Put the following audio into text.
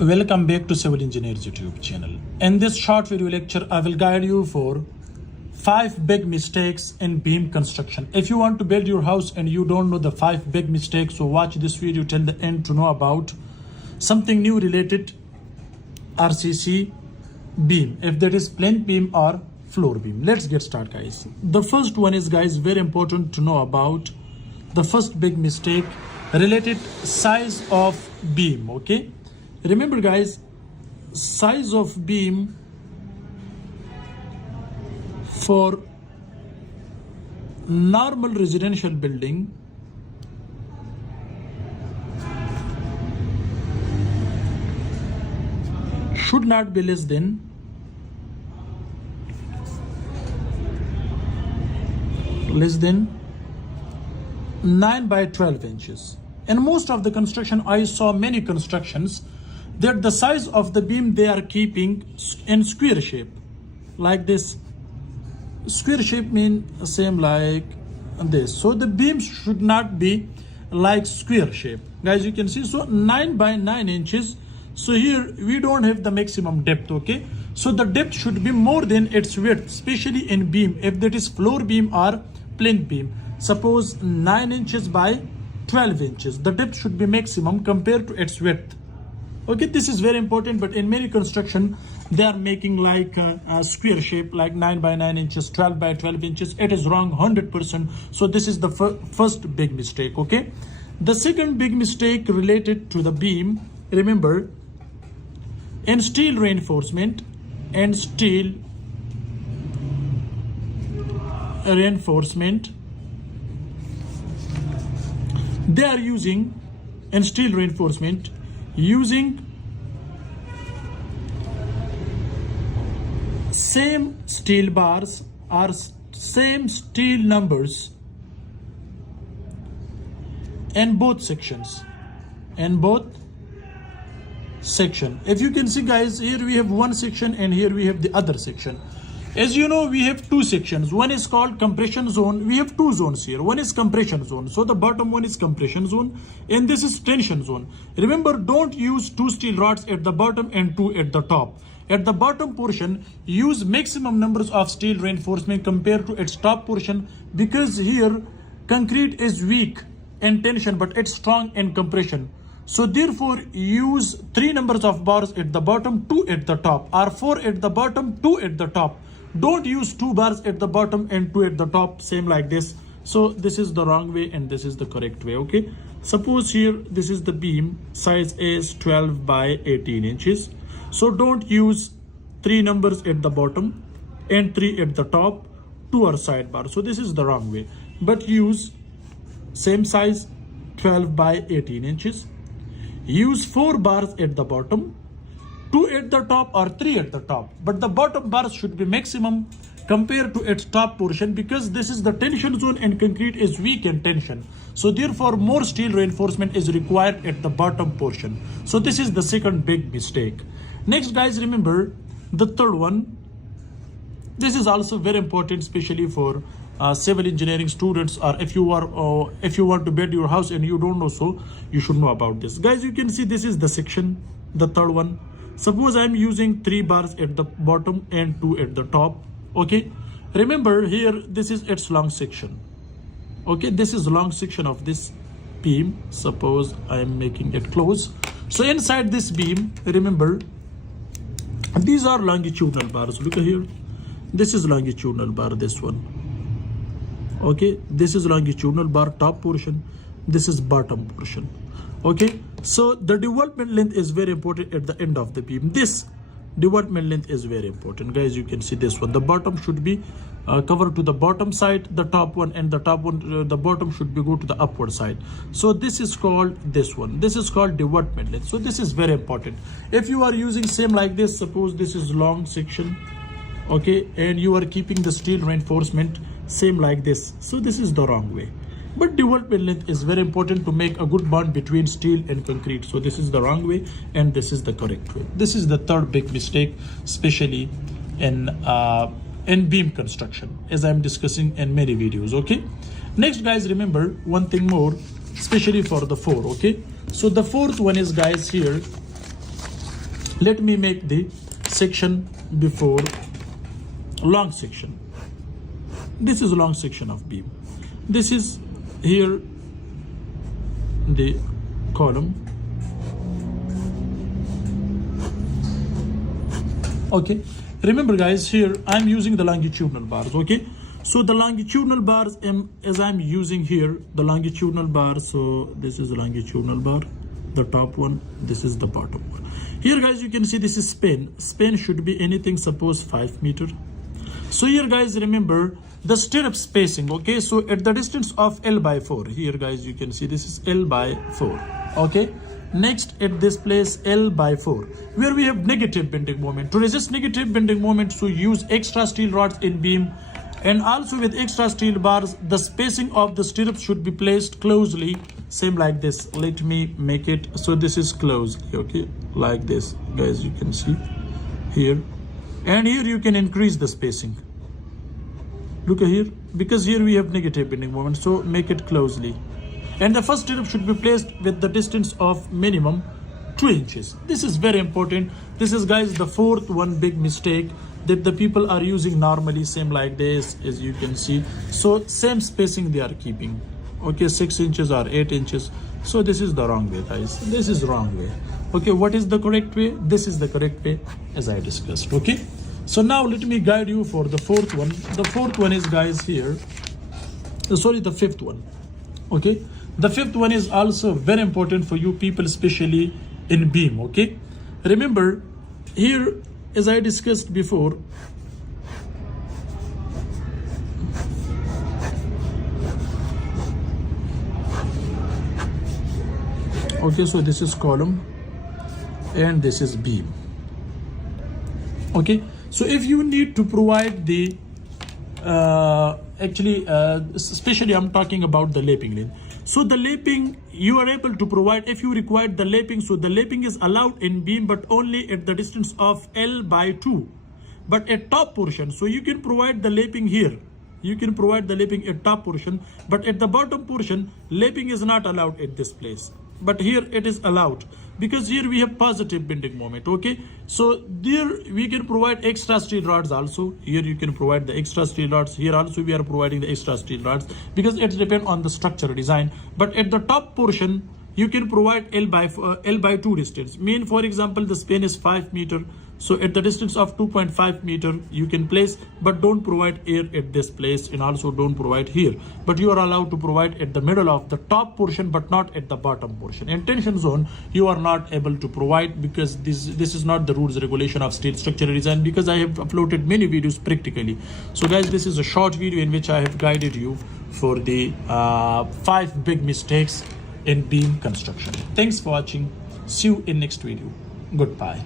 Welcome back to Civil Engineers YouTube channel. In this short video lecture, I will guide you for 5 big mistakes in beam construction. If you want to build your house and you don't know the 5 big mistakes, so watch this video till the end to know about something new related RCC beam, if that is plain beam or floor beam. Let's get started, guys. The first one is, guys, very important to know about the first big mistake related size of beam. Okay, remember, guys, size of beam for normal residential building should not be less than 9 by 12 inches. In most of the construction, I saw many constructions that the size of the beam they are keeping in square shape, like this. Square shape mean same like this. So the beam should not be like square shape, guys. You can see, so 9 by 9 inches. So here we don't have the maximum depth. Okay, so the depth should be more than its width, especially in beam, if that is floor beam or plain beam. Suppose 9 inches by 12 inches, the depth should be maximum compared to its width. Okay, this is very important, but in many construction they are making like a square shape, like 9 by 9 inches, 12 by 12 inches. It is wrong 100%. So this is the first big mistake. Okay, the second big mistake related to the beam, remember, in steel reinforcement and steel reinforcement, they are using, in steel reinforcement, using same steel bars or same steel numbers in both sections. If you can see, guys, here we have one section and here we have the other section. As you know, we have two sections. One is called compression zone. We have two zones here. One is compression zone. So the bottom one is compression zone and this is tension zone. Remember, don't use 2 steel rods at the bottom and 2 at the top. At the bottom portion, use maximum numbers of steel reinforcement compared to its top portion, because here concrete is weak in tension but it's strong in compression. So therefore, use 3 numbers of bars at the bottom, 2 at the top, or 4 at the bottom, 2 at the top. Don't use 2 bars at the bottom and 2 at the top, same like this. So this is the wrong way and this is the correct way. Okay, suppose here this is the beam, size is 12 by 18 inches. So don't use 3 numbers at the bottom and 3 at the top, 2 are sidebar. So this is the wrong way, but use same size, 12 by 18 inches. Use 4 bars at the bottom, 2 at the top or 3 at the top, but the bottom bars should be maximum compared to its top portion, because this is the tension zone and concrete is weak in tension. So therefore, more steel reinforcement is required at the bottom portion. So this is the second big mistake. Next, guys, remember the third one. This is also very important, especially for civil engineering students, or if you want to build your house and you don't know, so you should know about this. Guys, you can see this is the section, the third one. Suppose I am using 3 bars at the bottom and 2 at the top. Okay, remember here this is its long section. Okay, this is long section of this beam. Suppose I am making it close. So inside this beam, remember, these are longitudinal bars. Look here, this is longitudinal bar, this one. Okay, this is longitudinal bar, top portion, this is bottom portion. Okay, so the development length is very important at the end of the beam. This development length is very important, guys. You can see this one, the bottom should be covered to the bottom side, the top one, and the top one, the bottom should be go to the upward side. So this is called, this one, this is called development length. So this is very important. If you are using same like this, suppose this is long section, okay, and you are keeping the steel reinforcement same like this, so this is the wrong way. But development length is very important to make a good bond between steel and concrete. So this is the wrong way and this is the correct way. This is the third big mistake, especially in beam construction, as I'm discussing in many videos. Okay, next, guys, remember one thing more, especially for the 4. Okay, so the fourth one is, guys, here Let me make the section before long section. This is a long section of beam. This is here the column. Okay, remember guys, here I'm using the longitudinal bars. Okay, so the longitudinal bars as I'm using here the longitudinal bar. So this is the longitudinal bar, the top one, this is the bottom one. Here guys, you can see this is span should be anything, suppose 5 meter. So here guys, remember the stirrup spacing. Okay, so at the distance of L by 4, here guys you can see this is L by 4. Okay, next at this place L by 4, where we have negative bending moment. To resist negative bending moment, so use extra steel rods in beam, and also with extra steel bars the spacing of the stirrups should be placed closely, same like this. Let me make it so this is closely. Okay, like this guys, you can see here, and here you can increase the spacing. Look here, because here we have negative bending moment, so make it closely. And the first stirrup should be placed with the distance of minimum 2 inches. This is very important. This is guys the fourth one big mistake that the people are using normally, same like this, as you can see. So same spacing they are keeping. Okay, 6 inches or 8 inches. So this is the wrong way guys, this is wrong way. Okay, what is the correct way? This is the correct way as I discussed. Okay, so now let me guide you for the fourth one. The fourth one is guys here, sorry, the fifth one. Okay, the fifth one is also very important for you people, especially in beam. Okay, remember here as I discussed before, okay, so this is column and this is beam. Okay, so if you need to provide the especially I'm talking about the lapping lane. So the lapping you are able to provide if you require the lapping. So the lapping is allowed in beam, but only at the distance of L by 2. But at top portion, so you can provide the lapping here. You can provide the lapping at top portion, but at the bottom portion, lapping is not allowed at this place. But here it is allowed, because here we have positive bending moment. Okay, so there we can provide extra steel rods also. Here you can provide the extra steel rods. Here also we are providing the extra steel rods, because it depends on the structure design. But at the top portion, you can provide L by 2 distance. Mean, for example, the span is 5 meter. So at the distance of 2.5 meter, you can place, but don't provide air at this place, and also don't provide here. But you are allowed to provide at the middle of the top portion, but not at the bottom portion. In tension zone, you are not able to provide, because this is not the rules regulation of steel structural design, because I have uploaded many videos practically. So guys, this is a short video in which I have guided you for the 5 big mistakes in beam construction. Thanks for watching. See you in next video. Goodbye.